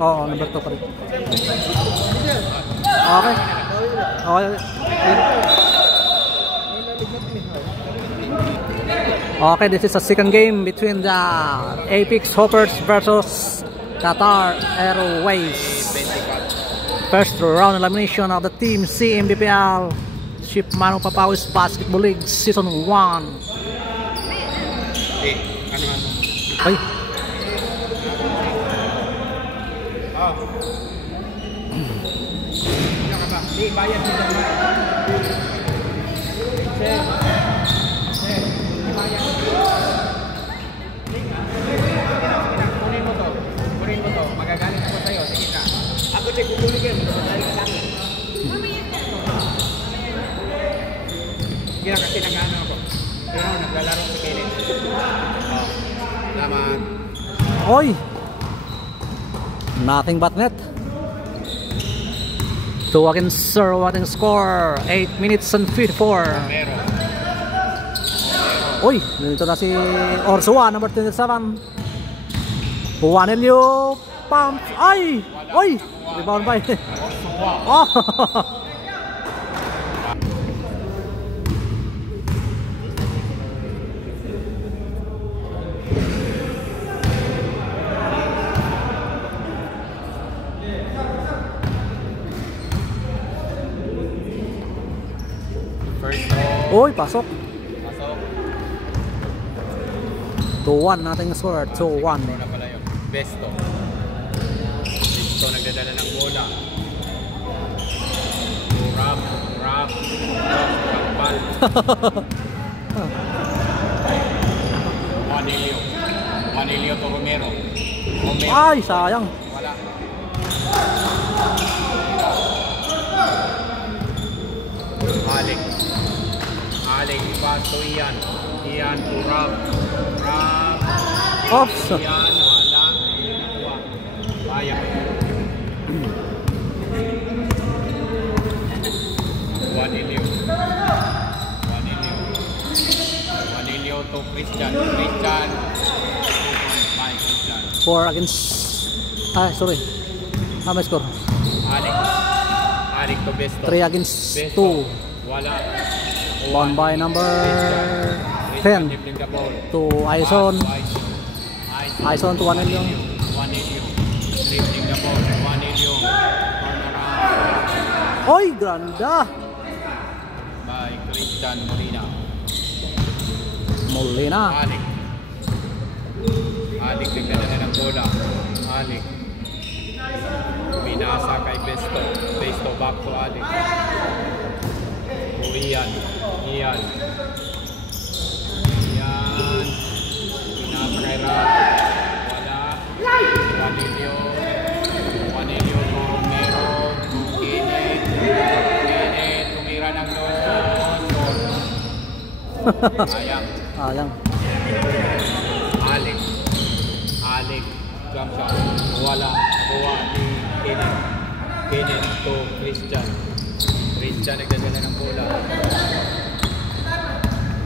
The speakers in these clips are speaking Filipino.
Oo, number 2 pa rin. Okay. Okay. Okay, this is a second game between the Apex Hoppers versus Qatar Airways. First round elimination of the Team CMBPL Ship Manu Papawis Basketball League Season 1. Ay. Bayad sila na. Kunin mo to. Magagaling ako sa'yo. Sige ka. Ako siya kukunin ka. Magagaling ka lang. Sige na kasi nag-ano ako. Pero naglalaro sa kilid. Salamat. Oy! Nothing but net. 2 against 0 ating score. 8 minutes and 54. Uy, dito na si Orsua, number 27. Juanelio pumps. Ay! Uy! Rebound by oh. Uy, pasok. 2-1 nating score. 2-1. Besto nagdadala ng bola. Rap. Juanelio to Romero. Ay, sayang. Wala. Alec, pass to Ian to Rap. Oops. Ian, wala. Bayang. Juanelio to Christian. 4 against... sorry. May score. Alec to Besto. 3 against 2. Wala. Won by number 10 to Aison. Aison to Juanelio. Drifting the ball. Juanelio. Oy, ganda. By Christian Molina. Alec tignan na ng bola. Alec. Binasa kay Besto. Besto back to Alec. Ian. Binasa kay Rap. Wala. Juanelio to Romero. Kenneth. Tumira ng loob. Sayang. Alec. Jump shot. Wala. Nakuha ni Kenneth to Christian nagdadala ng bola.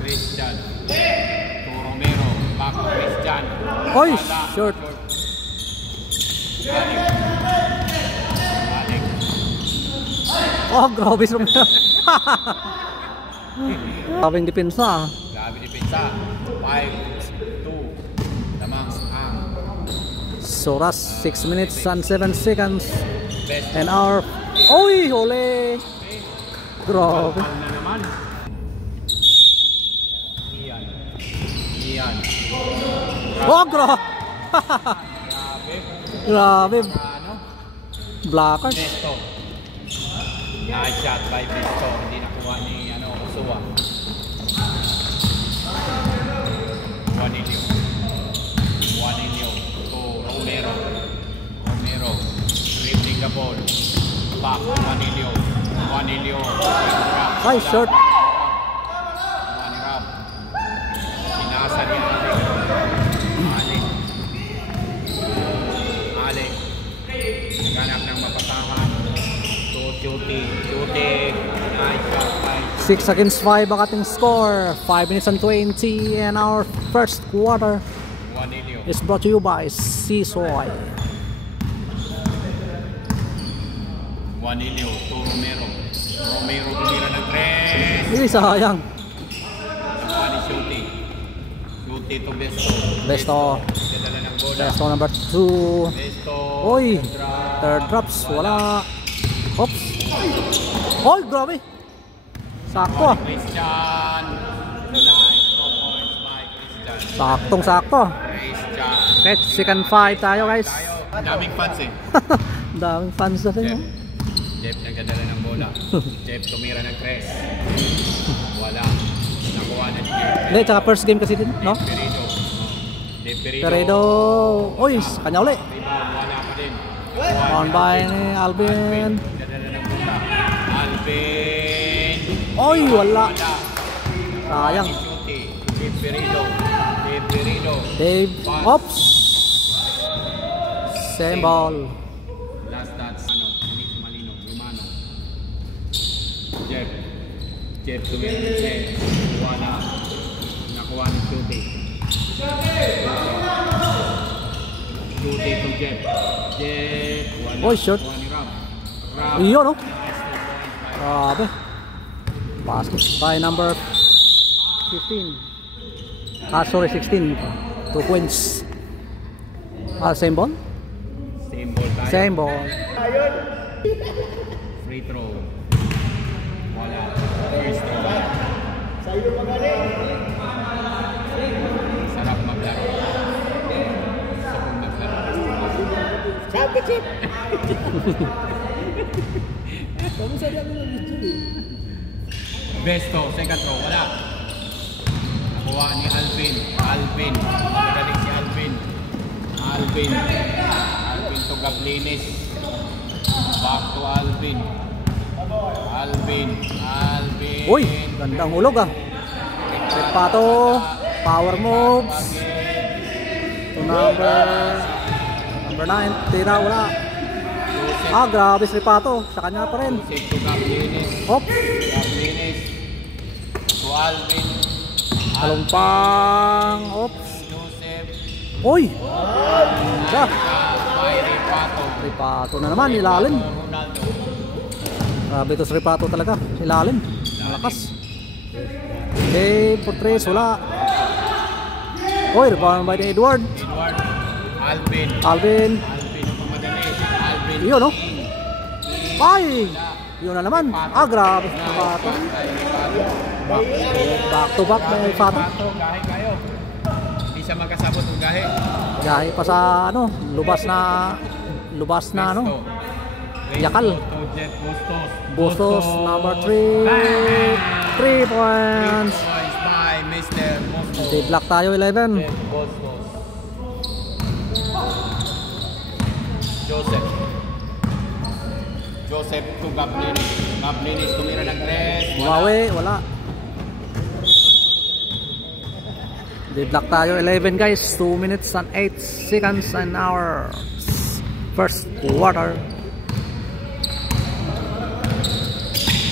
Christian to Romero. Back to Christian. Oy, short. Alec. Oh, grabe si Romero. Grabing depensa. 5-2. Lamang ang Soras 6 minutes and 7 seconds. And our... Oy, ole! Grabe. Ian. Oh, grabe. Grabe. Blackers. Besto. Nice shot by Besto. Hindi nakuha ni Orsua. Juanelio to Romero. Dribbling the ball. Back Juanelio. Ay, short. Pinasa ni Alec. Naghanap ng mapasahan. To shooting. Nice shot. 6 against 5 ang ating score. 5 minutes and 20 and our first quarter is brought to you by Seasoy. Juanilio to Romero. Romero tumira ng 3. Hindi, sayang. Nakuha ni Shuti. Shuti to Besto. Besto. Kadala ng bola. Besto number 2. Besto. Oy, third drops. Wala. Oops. Oy, grabe. Sakto ah. Christian. Nice 2 points by Christian. Saktong-sakto. Christian. Okay, second 5 tayo guys. Daming fans eh. Daming fans na rin. Jeff nagdadala ng bola. Jeff tumira ng 3. Wala. Nakuha na Jeff. Hindi, tsaka first game kasi din, no? Perido. Jeff Perido. Peredo. Uy, kanya uli. Wala pa din. On by ni Alvin. Nagdadala ng bola. Alvin. Oy, wala. Sayang. Jeff Perido. Jeff Perido. Dave. Oops. Same ball. Last touch. Malino. Romano. Jeff. Jeff tumira ng 3. Wala. Nakuha ni Shuti. Shuti to Jeff. Jeff. Wala. Oy, shot. Nakuha ni Ram. Ram. Iyon, no? Grabe. Basket by number 15. Sorry, 16. 2 points. Same ball? Same ball tayo. Same ball. Free throw. Wala. First throw. Sarap maglaro. Sarap maglaro. Championship! Kamu sabi ako ng video eh. Besto, second throw. Wala. Nakuha ni Alvin. Alvin. Magaling si Alvin. Alvin. Alvin to Gablinis. Back to Alvin. Alvin. Alvin. Uy, gandang hulog ah. Pato, power moves. To number 9, tira, wala. Grabe si Pato, sa kanya pa rin. Joseph to Gablinis. Hop, Gablinis. To Alvin. kalumpang, oops. Joseph. Uy, By Ripato. Ripato na naman, ilalim. Ronaldo. Grabe ito si Ripato talaga, ilalim. Malakas. Okay, Portres, wala. Uy, rebound by Edward. Edward. Alvin. Alvin. Alvin ang mamadali. Alvin. Yun, no? Ay! Yun na naman. Grabe si Ripato. Back to back by Ripato. Gahe kayo. Hindi siya magkasabot ng gahe. Gahe pa sa ano, lubas na ano, Yakal. Bustos number 3. 3 points. Points by Mr. Bustos. Deadlock tayo 11. Bustos. Joseph. Joseph to Gablinis. Gablinis tumira ng 3. Bumawi, wala. Deadlock tayo 11 guys. 2 minutes and 8 seconds an hour. First quarter.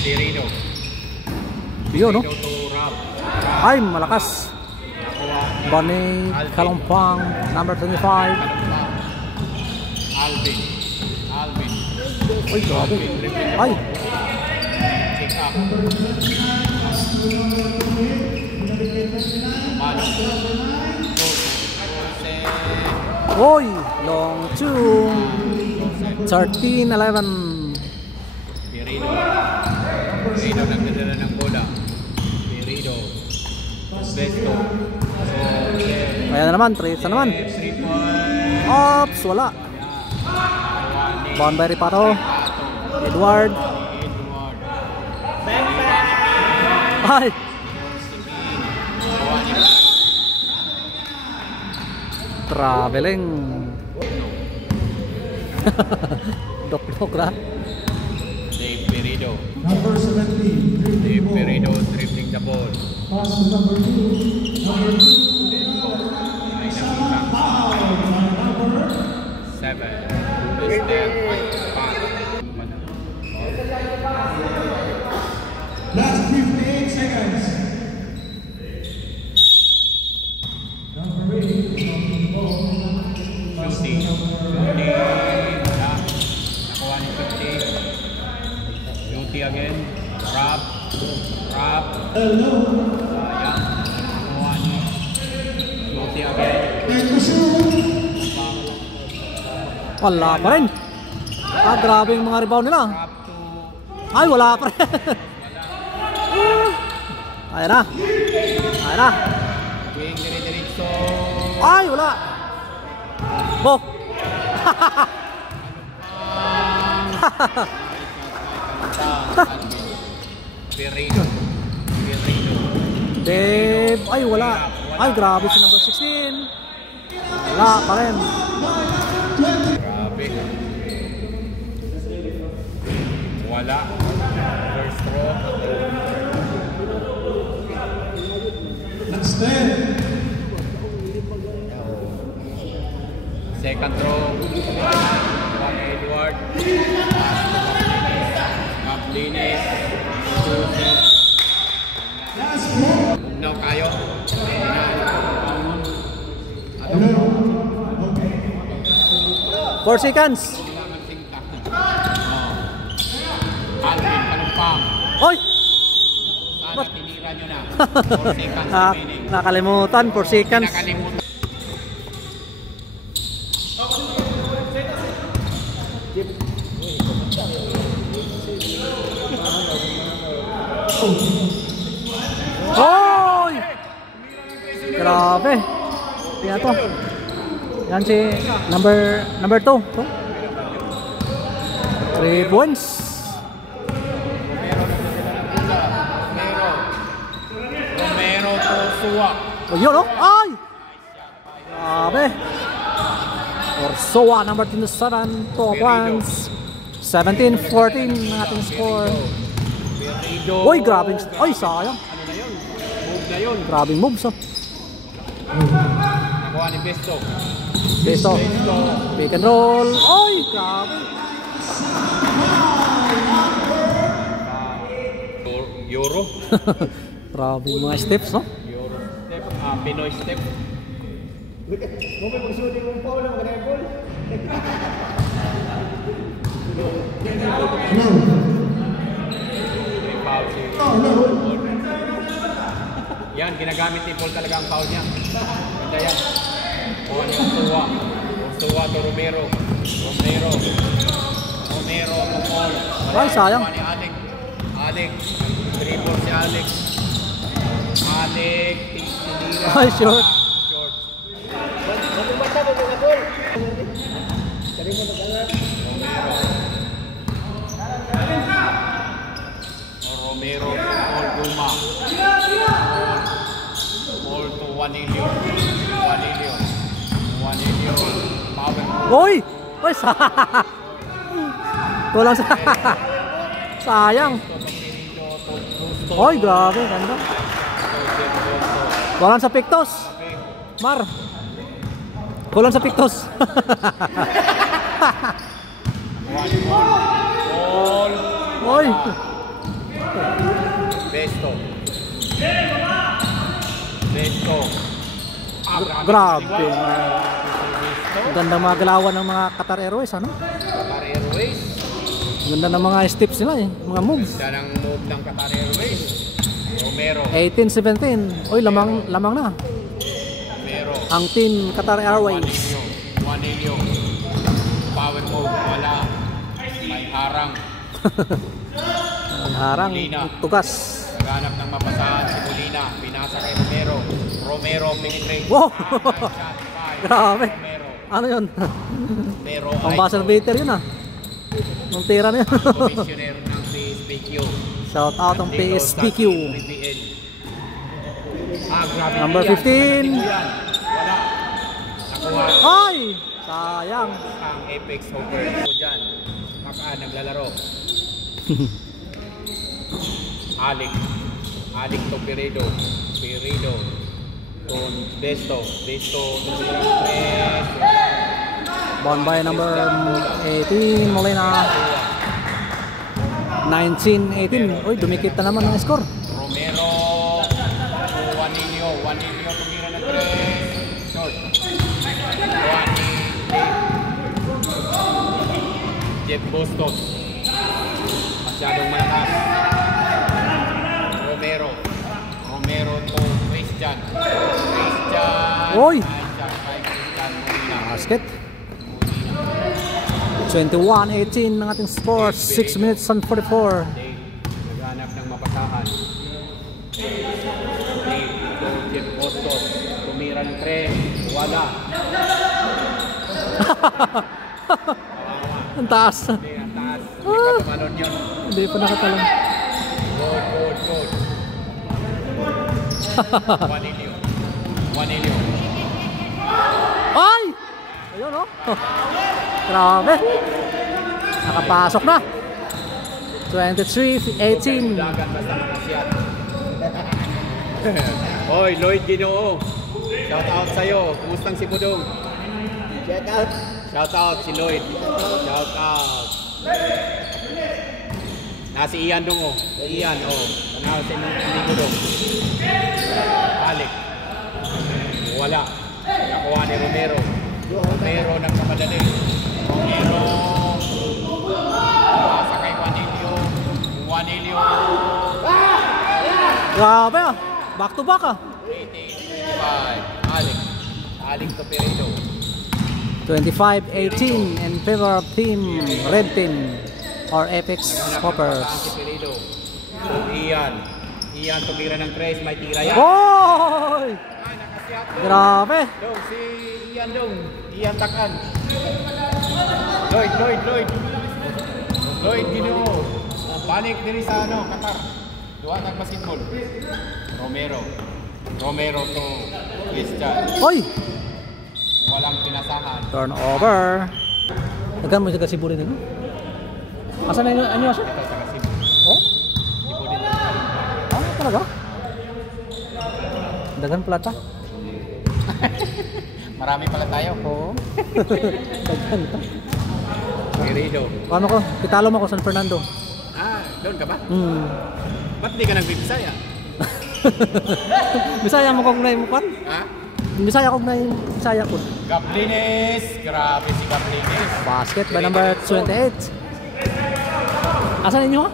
Perido. Yun, no? Perido to Rob. Ay, malakas. Bonnie Kalumpang, number 25. Alvin. Alvin. Uy, grabe. Ay, Check up. Mano. uy, long two. 13-11. Perido. Perido nagdadala ng bola. Perido. Besto. Ayan na naman, 3 na naman. 3 points. Ops, wala. Bound by Ripato. Edward. Edward. Ay, traveling. Dok-dok na. Dave Perido. Number 17. Dave Perido dribbling the ball. Pass to number 2. Number 2. Ay nakita. 7. Mr. Last 58 seconds. Number 8. Shooting. Shooting. Wala. Nakuha ni 50. again. Rap. Hello. Sayang. Nakuha niyo. Shooty again. Thank you, sir. Wala pa rin. Grabe yung mga rebound nila. Rap to... Ay, wala pa rin. Ayan na. Wing dire-diretso. Ay, wala. Bo. Perino. Dave. Ay, wala. Ay, grabe si number 16. Wala pa rin. Grabe. Wala. First throw. That's 10. Second throw. Juan Edward. Kaplinis. Last ball. Now kayo. Hello. Okay. 4 seconds. Alvin Kalumpang. Oy! Sana tinira nyo na. 4 seconds remaining. Nakalimutan, 4 seconds. Nakalimutan. Oy! Grabe. Kaya to. Yan si number 2. 3 points. Romero to Suwa. Oh, yun oh. Ay! Grabe. Orsoa, number 27, 2 points. 17-14 ang ating score. Uy, grabe. Ay, sayang. Ano na yun? Move na yun. Grabing moves oh. Nakuha ni Besto. Besto. Pick and roll. Ay, grabe. Euro. Grabe yung mga steps no. Euro step. Pinoy step. May foul si Paul. Yan, ginagamit ni Paul talaga ang foul niya. Ganda yan. Kuha niya Suwa to Romero. Romero to Paul. Ay, sayang. Kuha ni Alec. Dribble si Alex. Tinira. Ay, short. Short. Romero, Paul Guma. Paul to Juanilio. Power. Uy! Uy, kulang sa... Sayang. Uy, grabe. Ganda. Kulang sa Pictos. Mar. Kulang sa Pictos. Paul. Uy. Besto. Grabe. Ganda mga galawan ng mga Qatar Airways, ano? Qatar Airways. Ganda ng mga steps nila eh, mga moves. Ganda ng move ng Qatar Airways. Romero. 18-17. Uy, lamang na. Romero. Ang team Qatar Airways. Juanilio. Power move. Wala. May harang. Harang, tugas. Naghanap ng mapasahan si Molina. Pinasa kay Romero penetrate. Wow! Shot five. Grabe. Romero. Ano yun? Pero Ang buzzer beater yun ah. Nung tira na yun. commissioner ng PSPQ. Shout out ang PSPQ. Grabe. Number 15. Wala. Nakuha Ay! Sayang. ang Apex Hopper. So dyan. Makaan naglalaro. Alec to Peredo to Besto tumirang press. Bound by number 18, Molina. 19-18. Uy, dumikit na naman ang score. Romero Juanilio tumira ng press. Short. Jeff Bustos. Masyadong malakas. Romero. Romero to Christian. Christian. Oy! Christian Molina. Basket. 21-18 ng ating score. 6 minutes and 44. Dave, naghanap ng mapasahan. Dave, ito, Jeff Boston. Tumira ng 3. Wala. Ang taas. Hindi, ang taas. Hindi pa tumalon yun. Hindi pa nakatalon. Good. Juanilio. Ay! Ayun oh. Grabe. Nakapasok na. 23-18. Dagan basta makasyat. Hoy, Lloyd Ginoo. Shout out sa'yo. Kumustang si Budong? Shout out si Lloyd. Shout out. Nasi Ian dong oh. Ian oh. Tanaw si Budong. Balik. Wala. Nakuha ni Romero. Romero ng kamadali. Romero. Sa kay Juanilio. Grabe ah. Back to back ah. 25. Alik to Peredo. 25-18 in favor of team Red Team or Apex Hoppers. Si Peredo. So Ian tumira ng 3. May tira yan. Hoy! Ay, nakasyat dong. Grabe. Dong, si Ian dong. Ian takan. Lloyd Ginoo. Balik diri sa Qatar. Duha tag basketball. Romero to Christian. Hoy! Walang pinasahan. Turnover. Dagan mo sa Cebu din. Asan na yung ano siya? Ito sa Cebu. Oh? Cebu din. Talaga? Dagan pala ta? Marami pala tayo. Oo. Dagan ta. Peredo. Paano ko? Kitalo mo ko San Fernando. Doon ka ba? Ba't di ka nagbibisaya? Bisaya mo kong naimukan? Ha? Bisaya kong Bisaya ko. Gablines! Grabe si Gablines. Basket by number 28. Asan ninyo ha?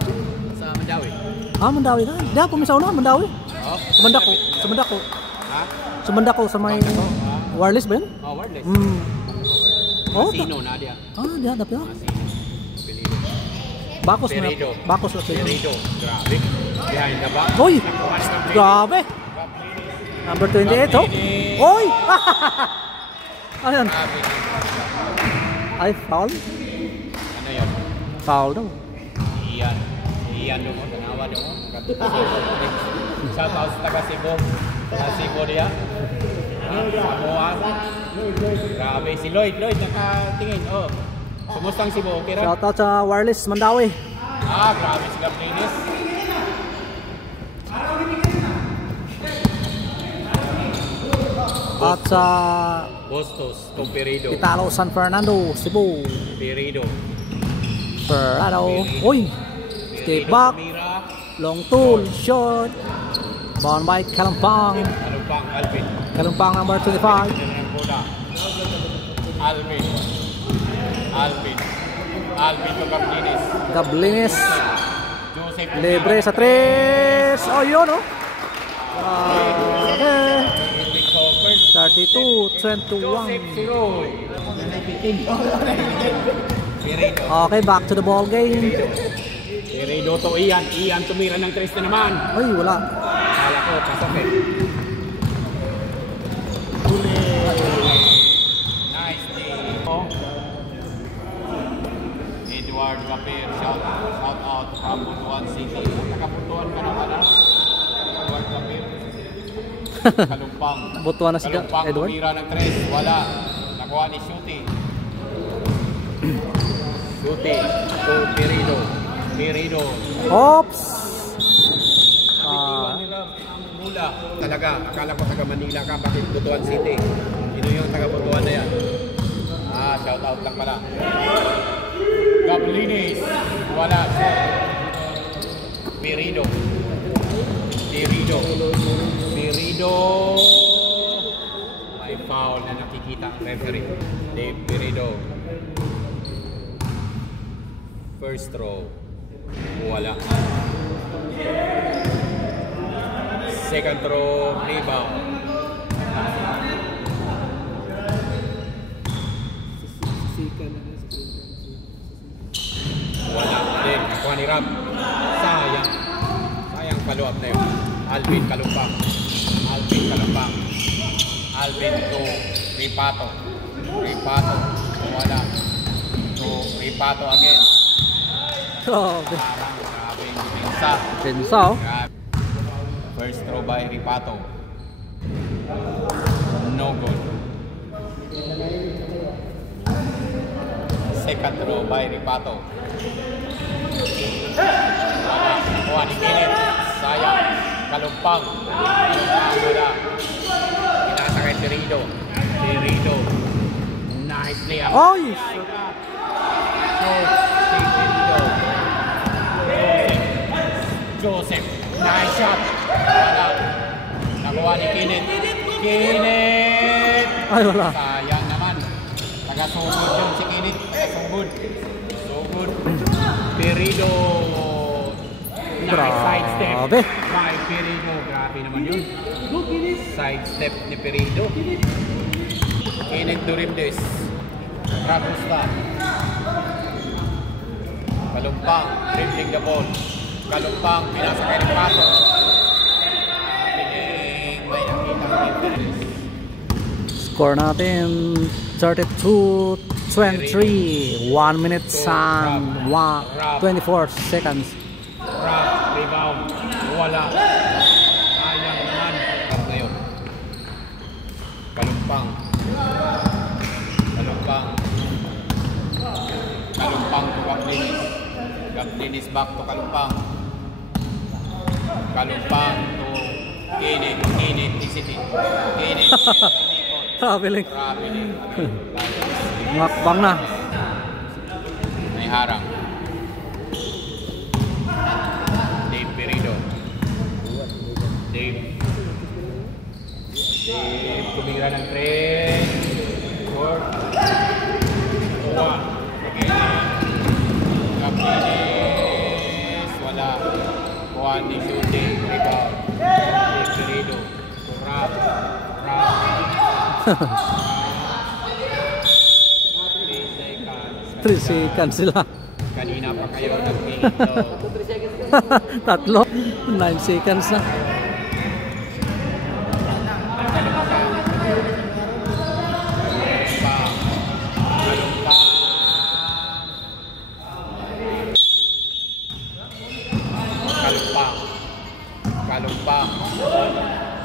Sa Mandawi. Mandawi ka. Di ako misaw na, Mandawi. Oh? Sumandako. Ha? Sumandako sa may wireless ba yun? Oh, wireless. Oh, Sino na dia? di hadap yun. Peredo. Bakos na. Peredo. Bakos na. Peredo. Grabe. Behind the back. Hoy! Nakuha ng Peredo. Grabe! Number 28 oh. Hoy! Ayun. Grabe. Ay, foul? Ano yun? Foul daw. Iyan doon mo. Tanawa doon mo. Shout out sa taga Cebu. Sa Cebu diya. Samoa. Grabe. Si Lloyd nakatingin. Oh. Sumustang Cebu. Okay rin? Shout out sa wireless Mandawi. Grabe si Gabrinis. At sa Bustos to Peredo. Italo San Fernando, Cebu. Peredo. Ferrado. Uy! Step back. Tumira. Long tool. Short. Bound by Kalumpang. Kalumpang Alvin. Kalumpang number 25. Alvin to Gabrinis. Gablinis. Joseph. Libre sa 3. Oh, yun oh. Okay. 32-21. Peredo. Okay, back to the ball game. Peredo to Ian. Ian tumira ng 3 na naman. Ay, wala. Kala ko, pasok eh. Nice day. Oh. Edward Capir, shout out from Butuan City. Nakaputuan ka naman ha? Edward Capir. Kalumpang. Butuan na si Kalumpang Edward. tumira ng 3. Wala. Nakuha ni Shuti. Shuti to Peredo. Peredo. Oops! Mula. Talaga, akala ko taga Manila ka, bakit Butuan City? Sino yung taga Butuan na yan? Shout out lang pala. Gablinis. Wala. Peredo. May foul na nakikita ang referee. Dave Peredo. First throw. Wala. Second throw, rebound. Wala din. Nakuha ni Ram. Sayang. Sayang follow-up na yun. Alvin Kalumpang. Alvin Kalumpang. Alvin to Ripato. Ripato. Wala. To Ripato again. Grabe. Parang grabe yung depensa. Pensa, oh. Grabe. First throw by Ripato. No good. Second throw by Ripato. Wala. Nakuha ni Kenneth. Sayang. Kalumpang. Kalumpang. Wala. Pinasa kay Terido. Terido. Nicely up. Ay! Joseph. Nice shot. Wala. Nakuha ni Kenneth. Kenneth! Ay, wala. Sayang naman. Taga-sugod yun si Kenneth. Taga-sugod. Sugod. Perido. Nice side step. Grabe. By Perido. Grabe naman yun. Side step ni Perido. Kenneth Durimdes. Ragusta. Kalumpang. Dribbling the ball. Kalumpang. Pinasa kay Ripato. May nakita ng Score natin 32-23. 1 minute and 24 seconds. Rob, rebound. Wala. Sayang naman. Rob ngayon. Kalumpang. Kalumpang. Kalumpang to Gaplinis. Gaplinis back to Kalumpang. Kalumpang to Kenneth. Kenneth Isiti. Kenneth. Traveling. Traveling. Makbang na. May harang. Dave Perido. Dave. Dave tumira ng 3. 4. 1. Again. Gaplinis. Wala. Juan ni shooting. Rebound. Dave Perido. Rap. Rap. 3 seconds sila. Kanina pa kayo nagpinto. Tatlo. 9 seconds na. Kalumpang. Kalumpang.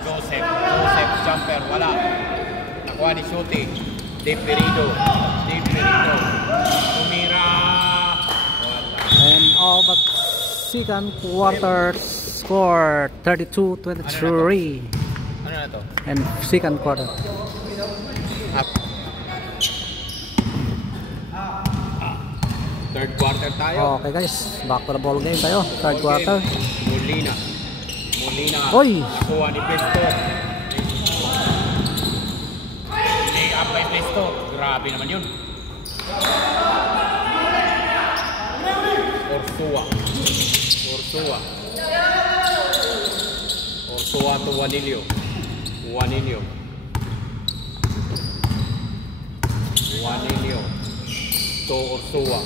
Joseph. Joseph jumper. Wala. Nakuha ni shooting. Dave Perido. Dave Perido. Tumira. And all but second quarter score 32-23. Ano na to? And second quarter. Up. Third quarter tayo. Okay guys, back to the ball game tayo. Third quarter. Molina. Molina. Oy! Kuha ni Pesto. Lay up by Pesto. Grabe naman yun. Orsua. Orsua. Orsua to Juanilio. Juanilio. Juanilio. To Orsua.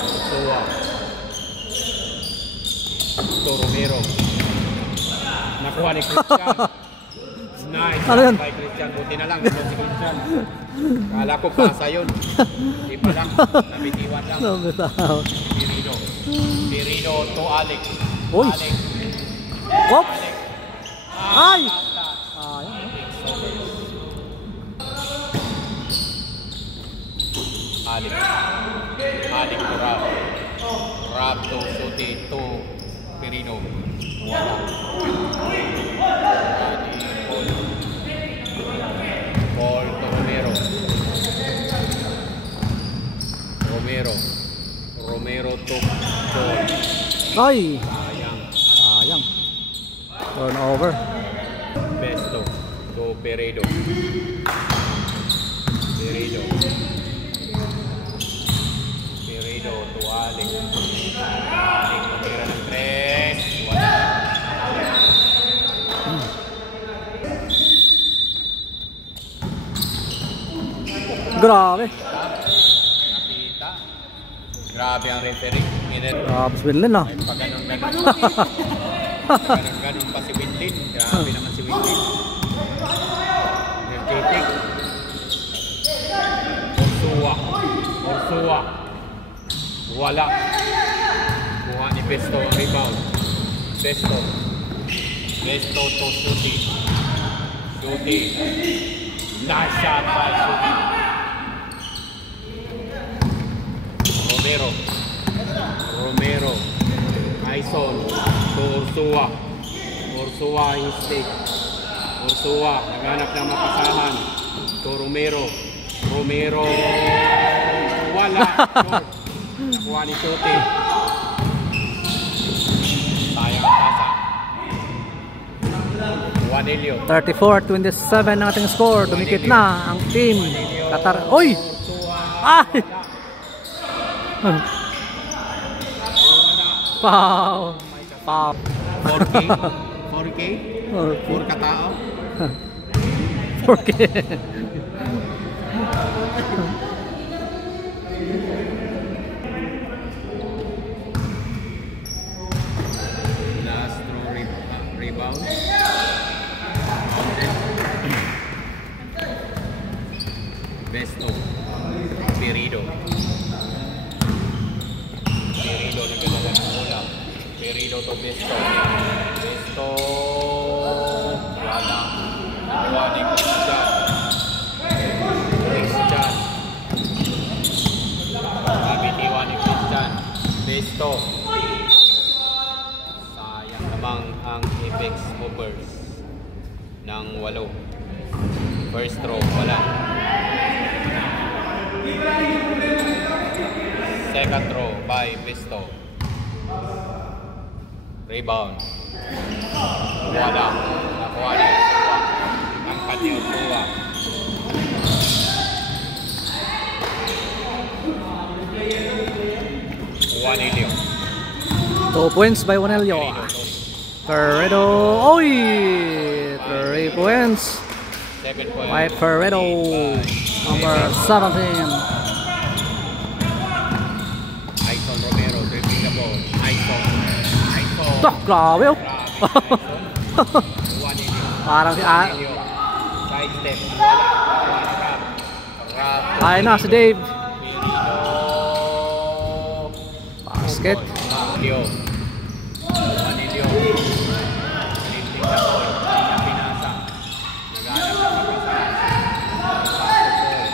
Orsua. To Romero. Nakuha ni Christian. Nice. Ano yun? By Christian. Buti na lang. Ito si Christian. Kala ko pasa yun. Di pa lang. Nabitiwan lang. Nabitaw. Pirino. Pirino to Alex. Uy! Alex. Oops! Alex. Ay! Basta. Ayan. Alex. Alex to Rab. Rab to Sote to Pirino. Wala. Paul to Romero. Romero. Romero to Paul. Ay! Sayang. Sayang. Turnover. Besto to Peredo. Peredo. Peredo to Alex. Alex. Grabe. Nakita. Grabe ang referee. Grabe si Winlin ah. Paganon-ganon pa si Winlin. Grabe naman si Winlin. Energetic. Orsua. Wala. Kuha ni Besto ang rebound. Besto to Shuti. Nice shot by Shuti. Romero. Aison to Orsua mistake. Orsua naghanap ng mapasahan to Romero. Wala. Nakuha ni Shuti. Sayang pasa. Juanilio. 34-27 ang ating score. Dumikit na ang team Qatar. Oy! Ay! Foul. 4K? 4 katao? 4K. Last throw rebound. Besto. Perido nagdadala ng bola. Perido to Besto. Wala. Nakuha ni Christian. Ibitiwan ni Christian. Besto. Sayang namang ang Apex Hoopers ng 8. First throw, wala. Second throw by Besto. Rebound. Wala. Nakuha ni Orsua. Angkat ni Orsua. Juanilio. 2 points by Juanilio. Ferredo. Oy! 3 points. 7 points. By Ferredo. Number 17. Aison Romero. Dribbling the ball. Aison. Grabe oh. Juanilio. Parang si Side step. Wala. Rap. ay na si Dave. Basket. Juanilio. Dribbling the ball. Pinasa. Naghanap ng papasahan.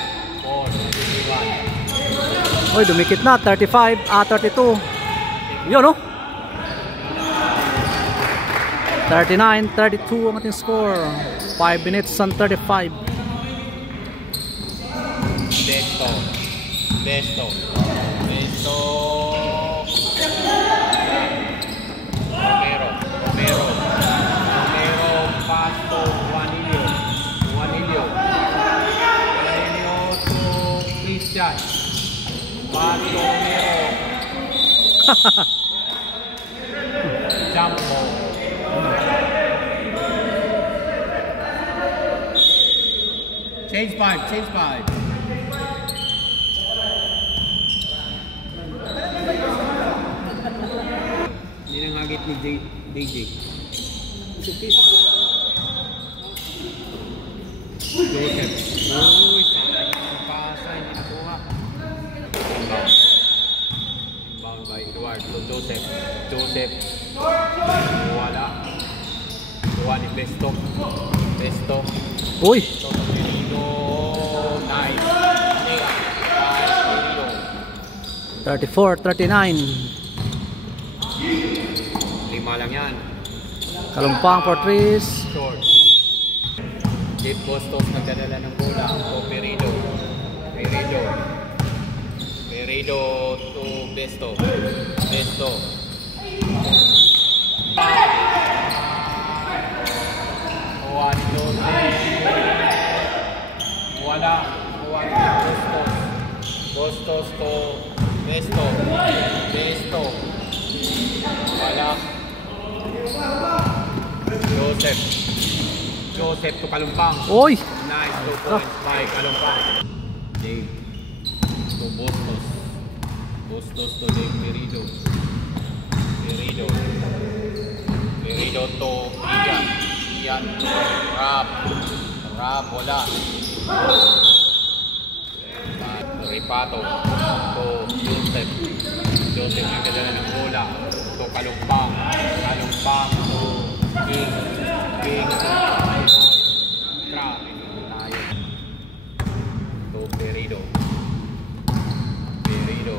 Oy, dumikit na 32. Yun oh. 39-32 ang ating score. 5 minutes and 35. Besto. Romero. Pass to Juanilio to Christian. Pass to Romero. Jump ball. Change five. Hindi nangagit ni DJ. Joseph. Uy, sayang ang pasa. Hindi nakuha. Inbound by Eduard to Joseph. Wala. Kuha ni Besto. Uy. Nice. 34-39. 5 lang yan. Kalumpang for threes. Short. Dave Costos nagdadala ng bola. To Perido to Besto. Wala. Kuha ni Costos to Besto. Wala. Joseph to Kalumpang. Oy. Nice 2 points by Kalumpang. Dave. To Bustos. Bustos to Dave Merido. Merido. Merido to Ian. Ian. Rap. Rap. Wala. Ripato. To Joseph. Joseph yung kadala ng bola. To Kalumpang. Kalumpang to King. King. Grabe. Tayo. To Perido. Perido.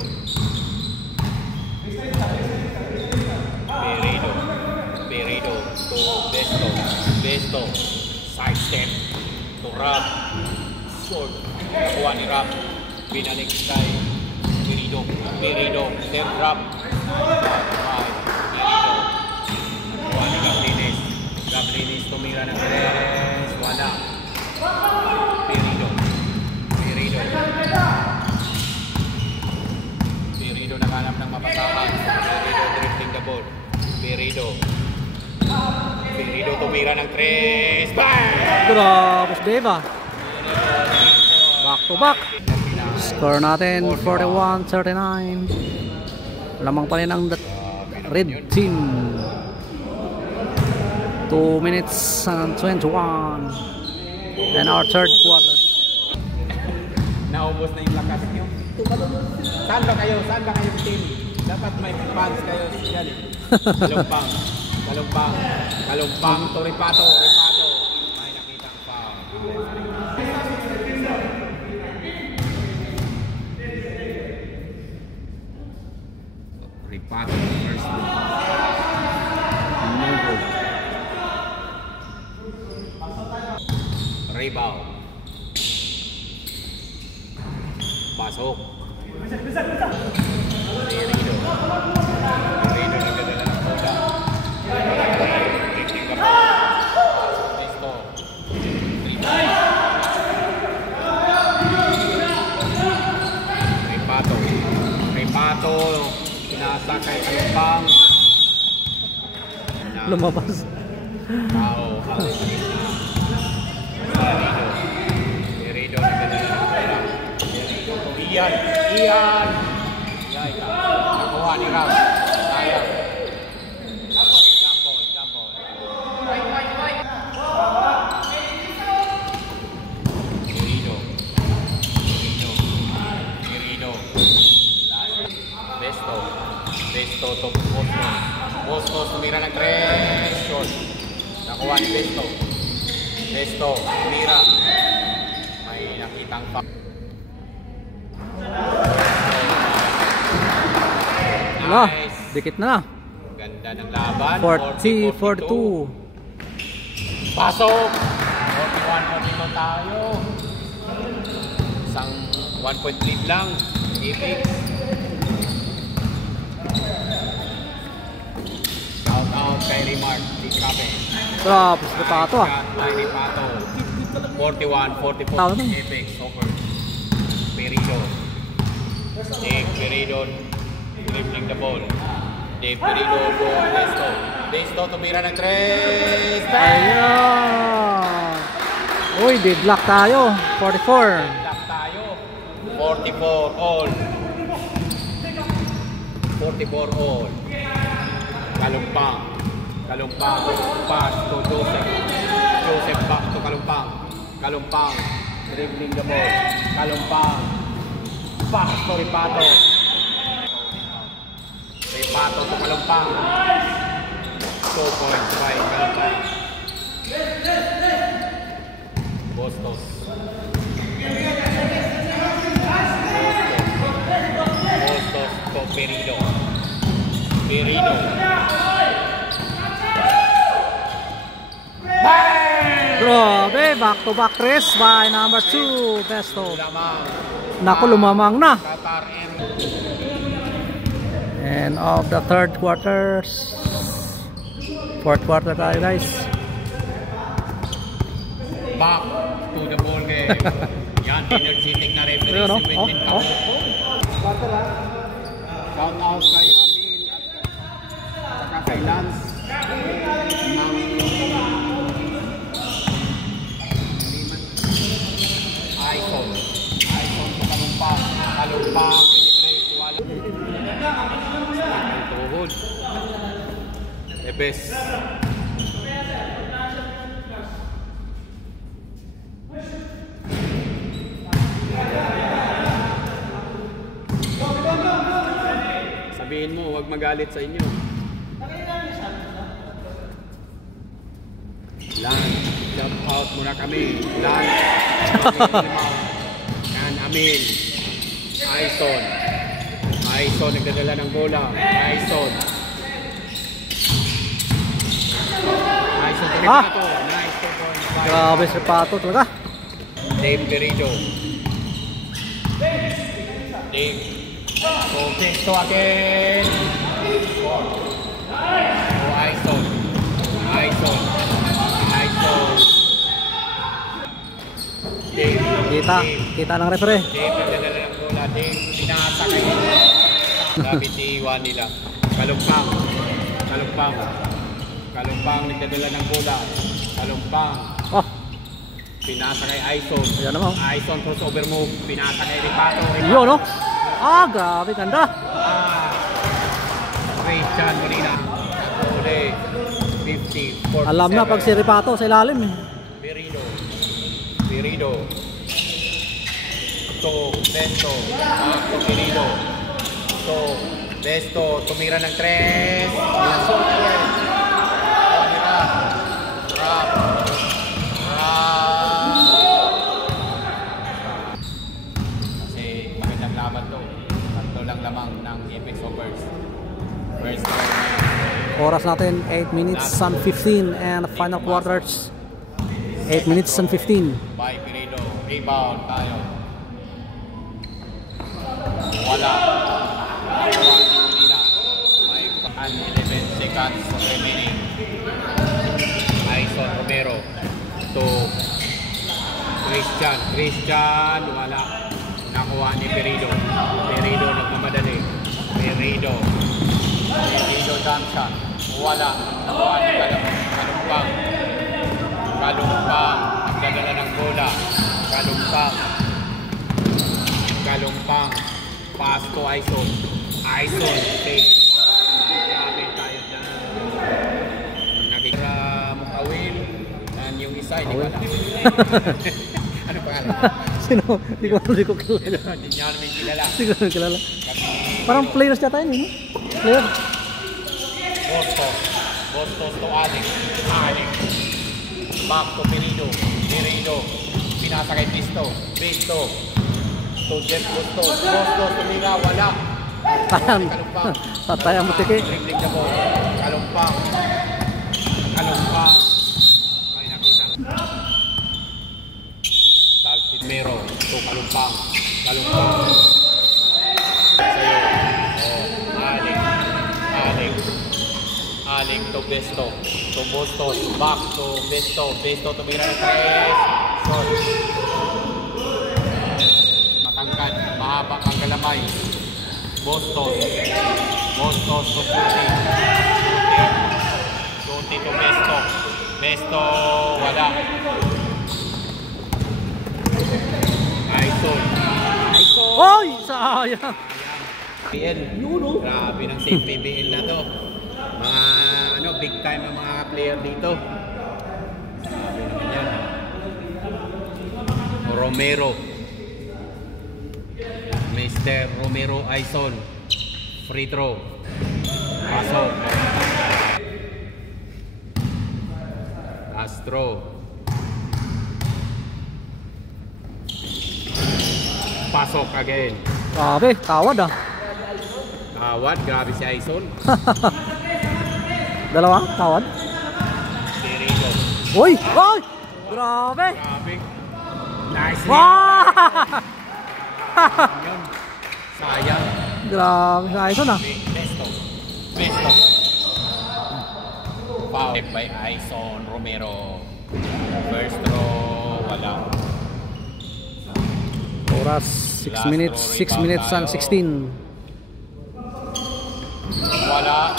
Perido. Perido. To Besto. Besto. Side step. To Rab. Short. Nakuha ni Rab. Binalik kay Perido. Perido. Third Rab. Right. Perido. Nakuha ni Gabrinis. Gabrinis tumira ng tres. Wala. Perido. Perido. Perido naghanap ng mapasahan. Perido drifting the ball. Perido. Perido tumira ng tres. Bang! Grabe si Deva. Back to back. Score natin 41-39. Lamang pa rin ang red team. 2 minutes and 21 and our third quarter. Naubos na yung lakas nyo. Saan ba kayo? Saan ba kayo team? Dapat may fans kayo. Yan. Kalumpang. Kalumpang. Kalumpang to Ripato. Ripato. May nakitang foul. Ripato first. Rebound. Pasok. Perido. Perido nagdadala ng bola. Drifting ka pa. Listo. Ripato. Ripato. Pinasa kay Kalumpang. Lumabas. Tao. Perido nagdadala ng bola. Ian! Ian! Yay! Nakuha ni Ram. Sayang. Jump ball. Jump ball. Perido. Perido. Perido. Besto. Besto to Bustos. Bustos tumira ng tres. Short. Nakuha ni Besto. Besto. Tumira. May nakitang pa. Wala, dikit na. Ganda ng laban. 40-42. Pasok! 41-42 tayo. Isang 1-point lead lang. Epic. Shout out kay Remark. Di grabe. Grabe si Ripato ah. Kay Ripato. 41-44. Epic. Soccer. Perido. Dave Perido. Dribbling the ball. Dave Perido to Besto. Besto tumira ng tres. Ayan. Uy, deadlock tayo. 44. Deadlock tayo. 44 all. 44 all. Kalumpang. Kalumpang. Pass to Joseph. Joseph back to Kalumpang. Kalumpang. Dribbling the ball. Kalumpang. Pass to Ripato. Ripato to Kalumpang. 2 points by Kalumpang. Bustos. Bustos to Perido. Perido. Grabe, back to back Chris by number 2, Besto. Lamang. Naku, lumamang na. Qatar And of the third quarters. Fourth quarter tayo guys. back to the ball game. Yan, energetic na referee si Wendell Tamuco. Shout out kay Amil at saka kay Lance ng Icon best. Sabihin mo, huwag magalit sa inyo. Lan, jump out muna kami. Lan, Yan, Amil. Aison. Aison, nagdadala ng bola. Aison. Aison, Ripato. Nice 2 points. Grabe si Ripato talaga. Dave Perido. Dave. So, Texto again. Oh, Aison. Aison. Aison. Dave. Kita ng referee. Dave, nagdadala ng bola. Dave, pinasa kayo. Grabe tiiwan nila. Kalumpang. Kalumpang. Kalumpang, nagdadala ng bola. Kalumpang. Oh, Pinasa kay Aison. ayan naman. Aison crossover move. Pinasa kay Ripato. Yun, no? Ah, grabe, ganda. Christian Molina. Uli. 50. 47. Alam na pag si Ripato sa ilalim eh. Birido. Birido. To Besto. To Birido. To Besto. Tumira ng 3. Rap. Kasi magandang laban to. Tatlo lang lamang ng Apex Hoppers. First round. Oras natin 8 minutes and 15 and final quarters 8 minutes and 15. By Birido. Rebound tayo. Wala. May 11 seconds remaining. Aison Romero to Christian, wala. Nakuha ni Perido. Perido nagmamadali. Perido Damsha, wala. Nakuha ni Kalumpang. Kalumpang, nagdadala ng bola. Kalumpang. Pass to Aison. Aison, fake. Grabe tayo dyan. Nakikira Mukawil. Dan yung isa, hindi ko alam. Ano pangalan? Sino? Hindi ko kilala. Hindi niya namin kilala. Hindi ko kilala. Kami, Parang players yata yun, eh. Player. Bostos to Alex. Back to Perido. Pinasa kay Pisto. To Jeff Bostos. Tumira, wala. Kalumpang. Tatayang butiki. Dribbling the ball. Kalumpang. Ay, nakita. Talsit Mero. To Kalumpang. Sa'yo. Aling to Besto. To Bostos. Back to Besto tumira ng 3. Short. Matangkad. Mahaba ang galamay. Bostos to Suti to Besto, wala. Aison. Oy! Sayang! PBL. Grabe ng safe PBL na to. Mga big time ang mga player dito. Sabi naman yan. Romero. Mr. Romero Aison. Free throw. Pasok. Astro. Pasok again. Grabe, tawad ah. Tawad, grabe si Aison. Dalawa, tawad. Birido. Uy! Uy! Grabe! Grabe. Nice. Wow! Yun. Sayang. Grabe, ayos na. Besto. Foul by Aison Romero. First throw, wala. Oras 6 minutes and 16. Wala.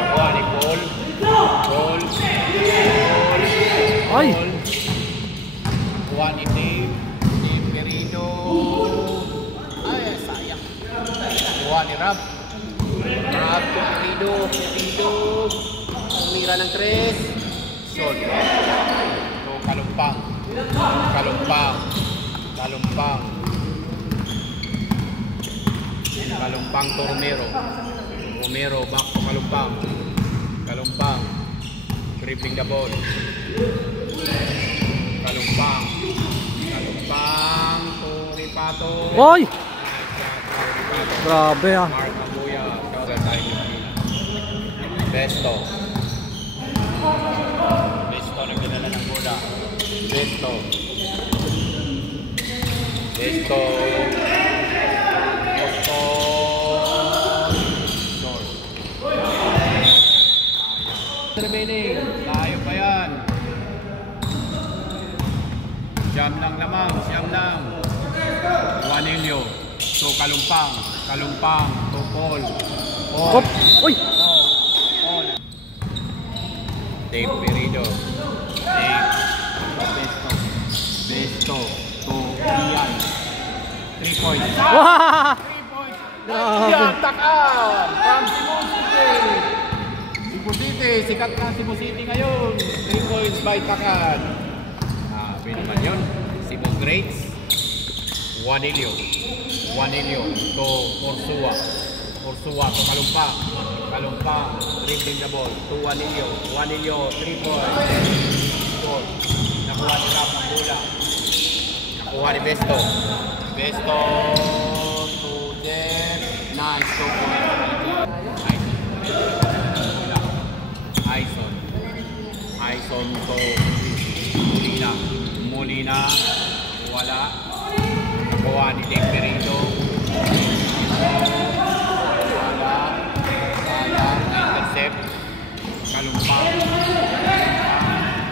Nakuha ni Paul. Ay! Nakuha ni Dave Perido. Ay, sayang. Nakuha ni Rab. Grab to Pirido. Tumira ng 3. Shot. To Kalumpang. Kalumpang to Romero. Back to Kalumpang. Dribbling the ball. Kalumpang to Ripato. Oy! Grabe ah. Mark Ambuya. Besto nagdala ng bola. Besto. Remaining. Layo pa yan. Siyam lang. Juanillo. So Kalumpang. To Paul. Uy! Dave Pirido. Besto. To Ian. 3 points. Wow! 3 points. Ian Takan from Cebu City. Sikat na Cebu City ngayon. 3 points by Takan. Sabi naman yun. Cebu Greats. Juanillo to Orsua to Kalumpang. Dribbling the ball to Juanillo 3 points. Nakuha ni Rap ang bola. Nakuha ni Besto to Jeff. Nice to Aison to Molina. Wala. Nakuha ni Dave Pirido. Intercept. Kalumpang.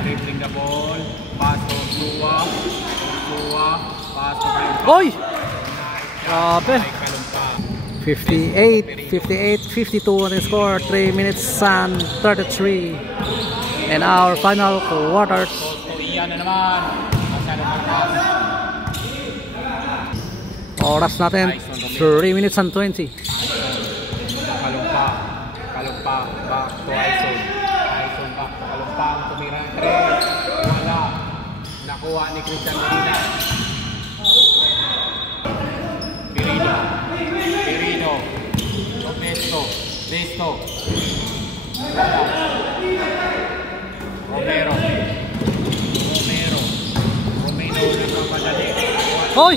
Dribbling the ball. Pass to Orsua. Pass to Kalumpang. Oy! Grabe. Kalumpang. 58-52 on the score. 3 minutes and 33 in our final quarters. Iyan na naman. Masyadong malakas. Oras natin 3 minutes and 20. Kalumpang back to Aison back to Kalumpang. Tumira ng 3. Wala. Nakuha ni Christian Medina. Pirido to Besto. Wala. Romero nagpapadali. Hoy!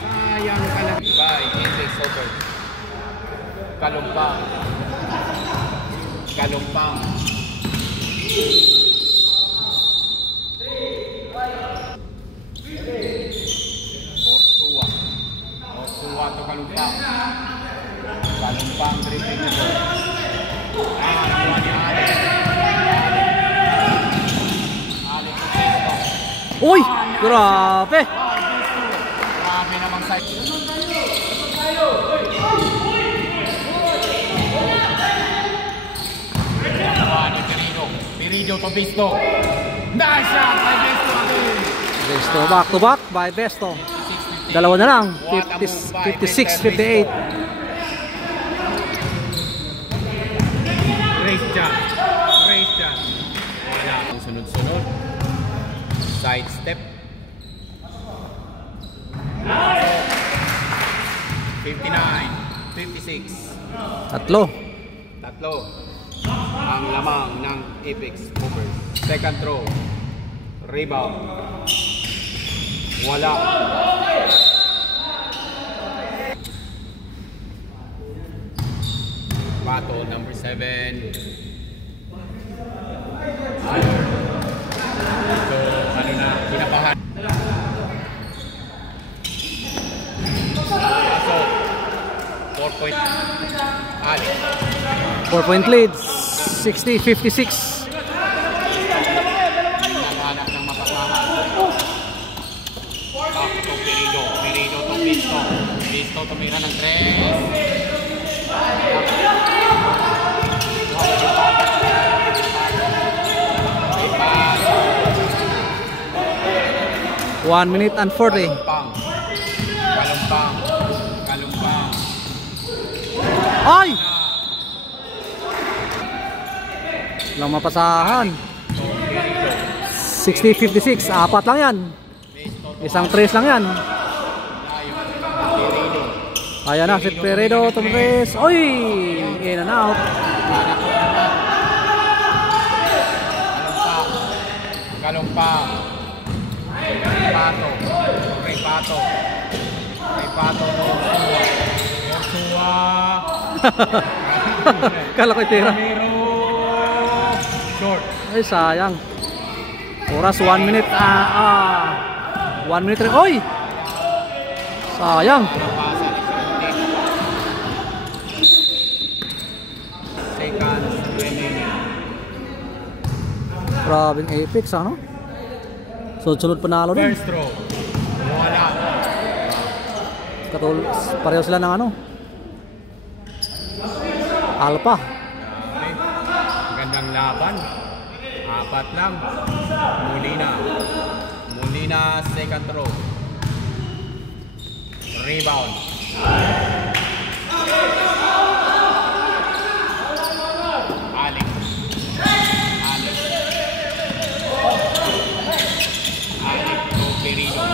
Sayang ka lang. Bye, Index Over. Kalumpang. Orsua to Kalumpang. Dribbling na ball. Nakuha ni Alex to Besto. Uy! Grabe! Grabe namang side. Pirido to Besto. Nice shot by Besto again. Besto back to back by Besto. Dalawa na lang. 56-58. Great job. Wala. Sunod-sunod. Side step. 59-56. Tatlo. Ang lamang ng Apex Movers. Second throw. Rebound. Wala. Battle number 7. So, ano na, kinabahan. So, 4-point. 4-point lead. 60-56. Naghanap ng mapasama. Back to Pirido to Besto tumira ng 3. 1 minute and 40. Kalumpang. Ay! Lang mapasahan. 60-56. Apat lang yan. Isang trace lang yan. Ayan na si Peredo. Tumres. Oy! In and out. Galumpa. Repato. Joshua. Kala ko tira. Short. Ay, sayang. Oras 1 minute. 1 minute rin. Oy! Sayang. Seconds remaining. Grabing Apex, ano? Sunod-sunod panalo din. First throw. Wala. Pareho sila ng ano? Alpha. Okay. Gandang laban. Apat lang. Molina second throw. Rebound. Alex to Perino.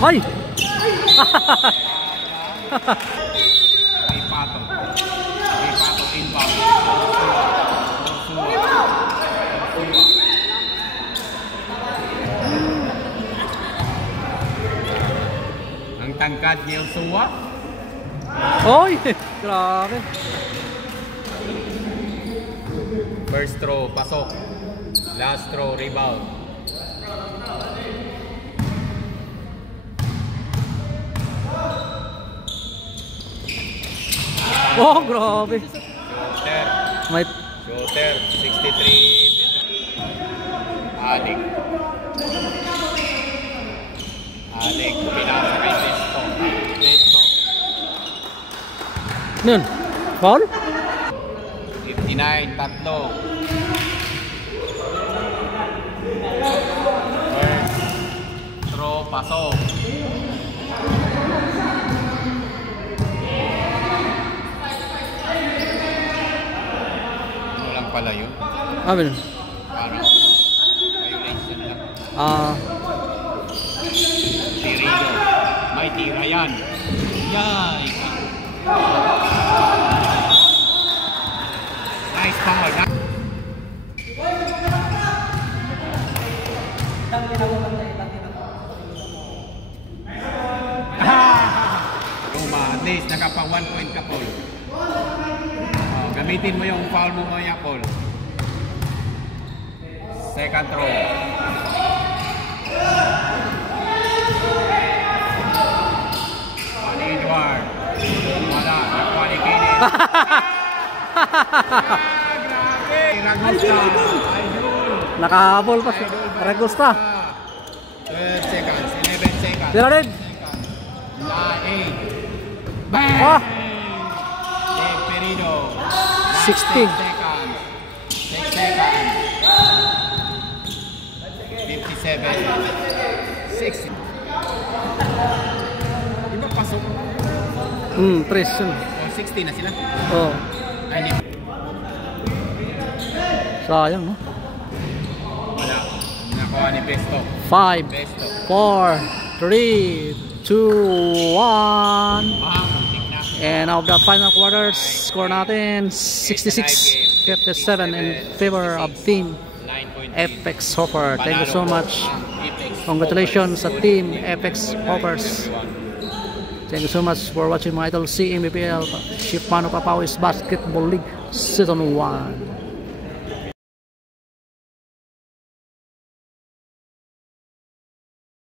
Ay! Repato inbound. Ang tangkad ni Joshua. Oy! Grabe. First throw, pasok. Last throw, rebound. Oh, grabe. Shooter, 63. Alik, pinasa kay Besto. Nun, foul? 59, tatlo. First throw, pasok. Pala yun. Amin. Parang violation lang. Tirino. May tira yan. Yay! Nice foul. Roma, at least nakapa 1 point ka po. Gamitin mo yung foul mo maya, Paul. Second throw. Juan Edward. Wala. Nakuha ni Kenneth. Grabe. Ragusta. Idol. Nakahabol pa. Ragusta. 12 seconds. 11 seconds. Tira rin. 8. Bang! Ah! Perino. 16. 6 seconds. 6 seconds. 57. 60. Di ba pasok? 3 yun. O 60 na sila? Oh. Ay, hindi. Sayang, no? Wala. Nakuha ni Besto. 5, Besto. 4, 3, 2, 1. Muntik na. And of the final quarters, score natin 66-57 in favor of Team 9.8. Apex Hopper. Thank you so much. Congratulations sa Team Apex Hoppers. Thank you so much for watching my idol CMBPL Ship Mano Papawis Basketball League Season 1.